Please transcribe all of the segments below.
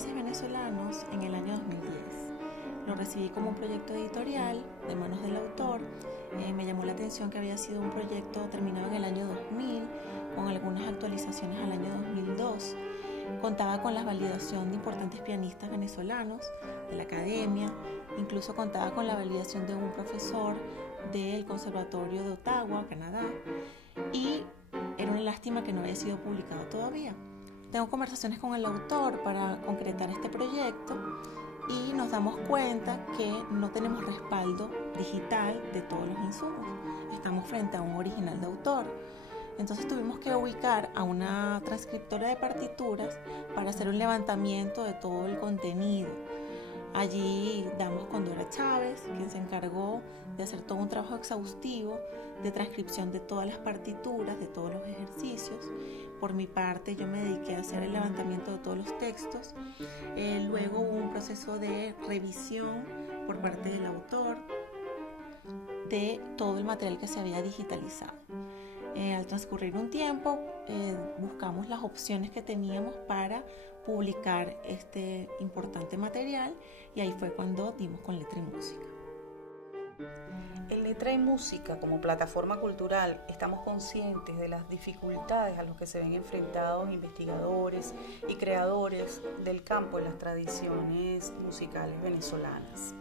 Valses Venezolanos en el año 2010. Lo recibí como un proyecto editorial de manos del autor. Me llamó la atención que había sido un proyecto terminado en el año 2000, con algunas actualizaciones al año 2002. Contaba con la validación de importantes pianistas venezolanos, de la academia, incluso contaba con la validación de un profesor del Conservatorio de Ottawa, Canadá, y era una lástima que no había sido publicado todavía. Tengo conversaciones con el autor para concretar este proyecto y nos damos cuenta que no tenemos respaldo digital de todos los insumos. Estamos frente a un original de autor. Entonces tuvimos que ubicar a una transcriptora de partituras para hacer un levantamiento de todo el contenido. Allí damos con Dora Chávez, quien se encargó de hacer todo un trabajo exhaustivo de transcripción de todas las partituras, de todos los ejercicios. Por mi parte, yo me dediqué a hacer el levantamiento de todos los textos. Luego hubo un proceso de revisión por parte del autor de todo el material que se había digitalizado. Al transcurrir un tiempo, buscamos las opciones que teníamos para publicar este importante material y ahí fue cuando dimos con Letra y Música. En Letra y Música, como plataforma cultural, estamos conscientes de las dificultades a las que se ven enfrentados investigadores y creadores del campo de las tradiciones musicales venezolanas.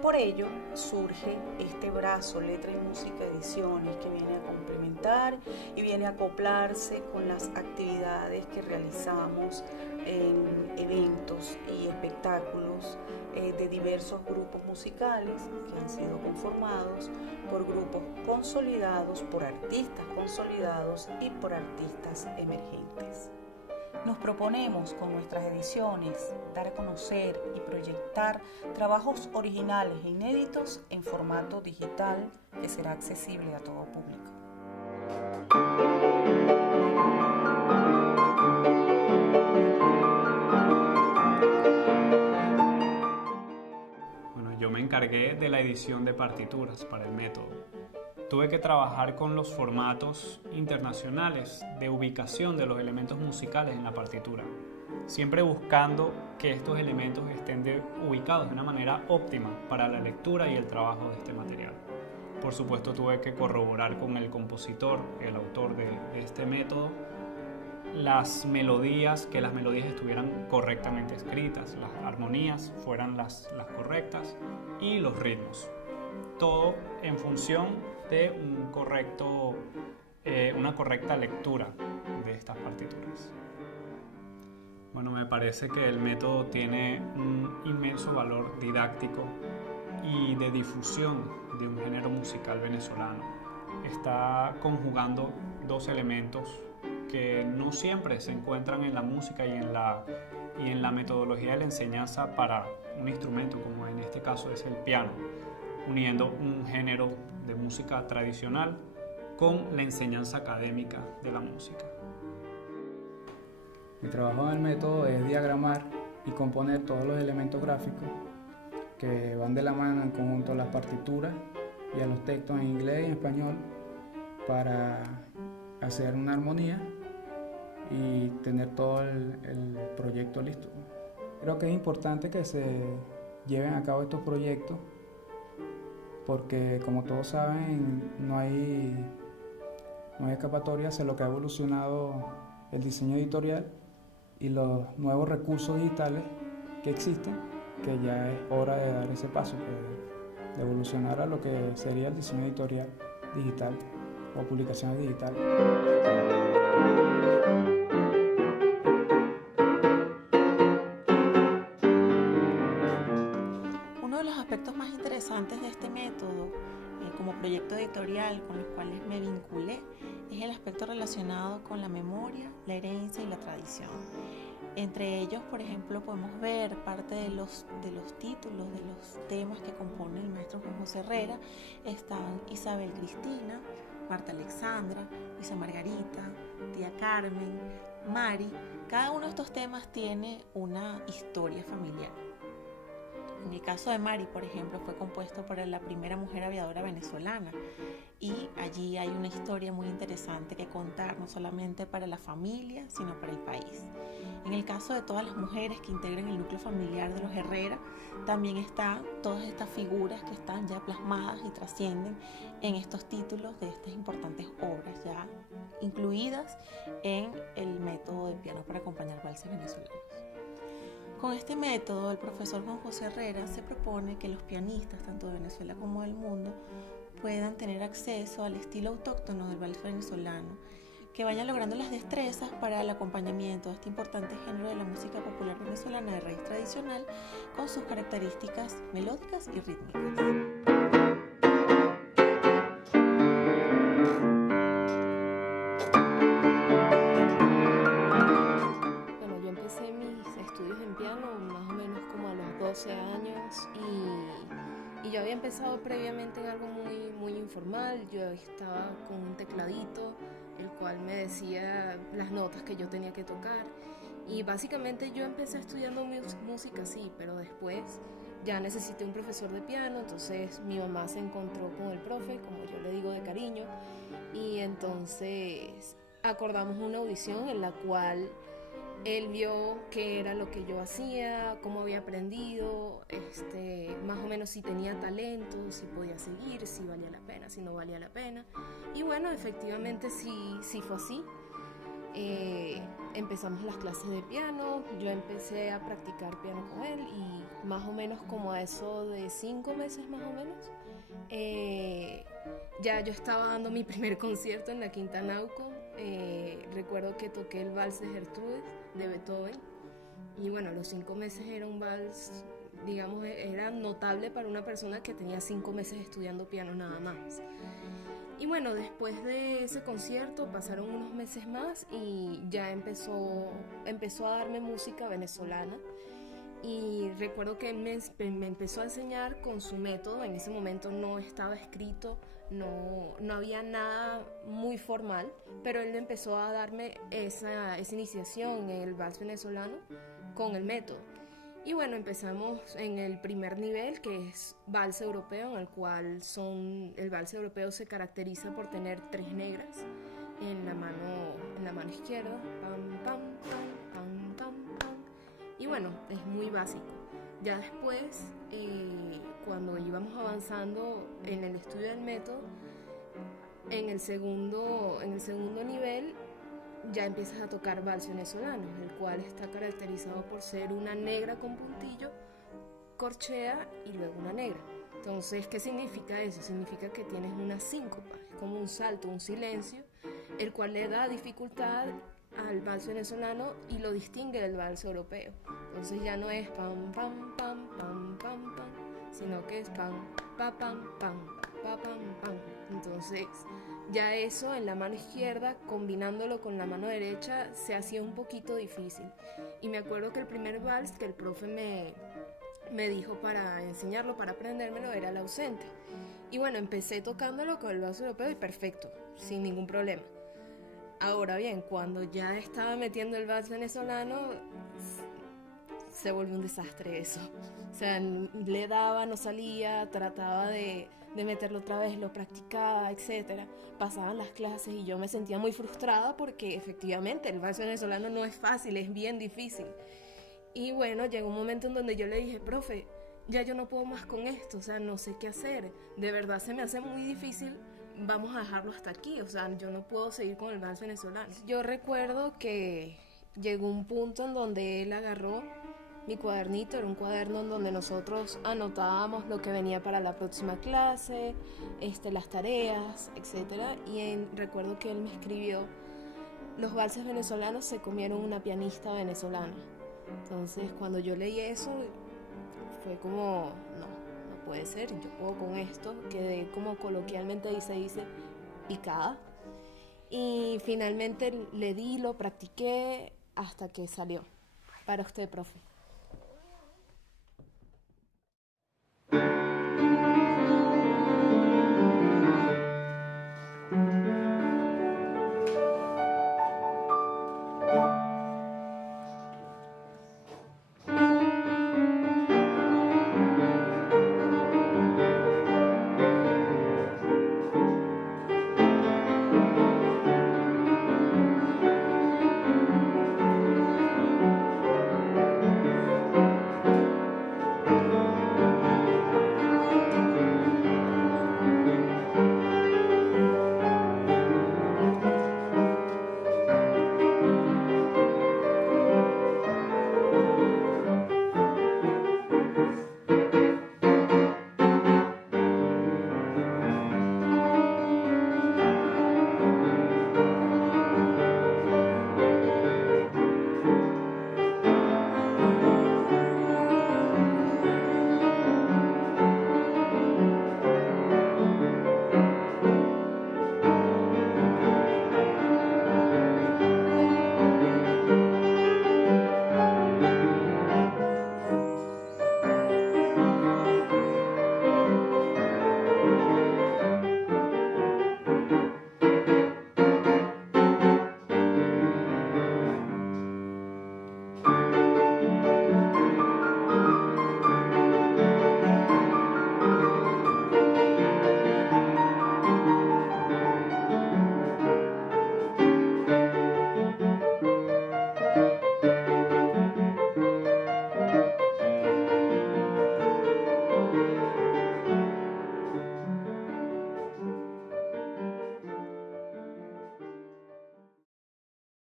Por ello surge este brazo Letra y Música Ediciones, que viene a complementar y viene a acoplarse con las actividades que realizamos en eventos y espectáculos de diversos grupos musicales que han sido conformados por grupos consolidados, por artistas consolidados y por artistas emergentes. Nos proponemos con nuestras ediciones dar a conocer y proyectar trabajos originales e inéditos en formato digital que será accesible a todo público. Bueno, yo me encargué de la edición de partituras para el método. Tuve que trabajar con los formatos internacionales de ubicación de los elementos musicales en la partitura, siempre buscando que estos elementos estén ubicados de una manera óptima para la lectura y el trabajo de este material. Por supuesto, tuve que corroborar con el compositor, el autor de este método, que las melodías estuvieran correctamente escritas, las armonías fueran las correctas y los ritmos. Todo en función de una correcta lectura de estas partituras. Bueno, me parece que el método tiene un inmenso valor didáctico y de difusión de un género musical venezolano. Está conjugando dos elementos que no siempre se encuentran en la música y en la metodología de la enseñanza para un instrumento, como en este caso es el piano, uniendo un género de música tradicional con la enseñanza académica de la música. Mi trabajo en el método es diagramar y componer todos los elementos gráficos que van de la mano en conjunto a las partituras y a los textos en inglés y en español para hacer una armonía y tener todo el proyecto listo. Creo que es importante que se lleven a cabo estos proyectos porque, como todos saben, no hay escapatoria hacia lo que ha evolucionado el diseño editorial y los nuevos recursos digitales que existen, que ya es hora de dar ese paso, de evolucionar a lo que sería el diseño editorial digital o publicaciones digitales. Uno de los aspectos más interesantes de este método como proyecto editorial con los cuales me vinculé es el aspecto relacionado con la memoria, la herencia y la tradición. Entre ellos, por ejemplo, podemos ver parte de los títulos, de los temas que compone el maestro Juan José Herrera. Están Isabel Cristina, Marta Alexandra, Luisa Margarita, Tía Carmen, Mari. Cada uno de estos temas tiene una historia familiar. En el caso de Mari, por ejemplo, fue compuesto por la primera mujer aviadora venezolana y allí hay una historia muy interesante que contar, no solamente para la familia, sino para el país. En el caso de todas las mujeres que integran el núcleo familiar de los Herrera, también están todas estas figuras que están ya plasmadas y trascienden en estos títulos de estas importantes obras ya incluidas en el método de piano para acompañar valses venezolanos. Con este método, el profesor Juan José Herrera se propone que los pianistas, tanto de Venezuela como del mundo, puedan tener acceso al estilo autóctono del vals venezolano, que vayan logrando las destrezas para el acompañamiento de este importante género de la música popular venezolana de raíz tradicional, con sus características melódicas y rítmicas. Bueno, yo empecé mis estudios en piano más o menos como a los 12 años y yo había empezado previamente en algo muy informal. Yo estaba con un tecladito, el cual me decía las notas que yo tenía que tocar, y básicamente yo empecé estudiando música así, pero después ya necesité un profesor de piano. Entonces mi mamá se encontró con el profe, como yo le digo de cariño, y entonces acordamos una audición en la cual él vio qué era lo que yo hacía, cómo había aprendido, más o menos si tenía talento, si podía seguir, si valía la pena, si no valía la pena. Y bueno, efectivamente sí fue así. Empezamos las clases de piano, yo empecé a practicar piano con él y más o menos como a eso de 5 meses más o menos, ya yo estaba dando mi primer concierto en la Quinta Nauco. Recuerdo que toqué el vals de Gertrudes de Beethoven y bueno, los 5 meses era un vals, digamos, era notable para una persona que tenía 5 meses estudiando piano nada más. Y bueno, después de ese concierto pasaron unos meses más y ya empezó a darme música venezolana. Y recuerdo que me empezó a enseñar con su método. En ese momento no estaba escrito, no había nada muy formal, pero él empezó a darme esa iniciación en el vals venezolano con el método. Y bueno, empezamos en el primer nivel, que es vals europeo, en el cual el vals europeo se caracteriza por tener 3 negras en la mano izquierda, pam, pam, pam, pam, pam, pam. Y bueno, es muy básico. Ya después, cuando íbamos avanzando en el estudio del método, en el segundo nivel ya empiezas a tocar vals venezolano, el cual está caracterizado por ser una negra con puntillo, corchea y luego una negra. Entonces, ¿qué significa eso? Significa que tienes una síncopa, es como un salto, un silencio, el cual le da dificultad al vals venezolano y lo distingue del vals europeo. Entonces ya no es pam, pam, pam, pam, pam, pam, sino que es pam, pa, pam, pam, pa, pam, pam. Entonces, ya eso en la mano izquierda, combinándolo con la mano derecha, se hacía un poquito difícil. Y me acuerdo que el primer vals que el profe me dijo para enseñarlo, para aprendérmelo, era el ausente. Y bueno, empecé tocándolo con el vals europeo y perfecto, sin ningún problema. Ahora bien, cuando ya estaba metiendo el vals venezolano, se volvió un desastre eso. O sea, le daba, no salía, trataba de meterlo otra vez, lo practicaba, etc. Pasaban las clases y yo me sentía muy frustrada porque efectivamente el vals venezolano no es fácil, es bien difícil. Y bueno, llegó un momento en donde yo le dije, profe, ya yo no puedo más con esto, o sea, no sé qué hacer, de verdad se me hace muy difícil, vamos a dejarlo hasta aquí, o sea, yo no puedo seguir con el vals venezolano. Yo recuerdo que llegó un punto en donde él agarró mi cuadernito, era un cuaderno en donde nosotros anotábamos lo que venía para la próxima clase, las tareas, etc. Y recuerdo que él me escribió, los valses venezolanos se comieron una pianista venezolana. Entonces, cuando yo leí eso, fue como, no puede ser, yo puedo con esto. Quedé como coloquialmente se dice, picada. Y finalmente le di, lo practiqué hasta que salió. Para usted, profe.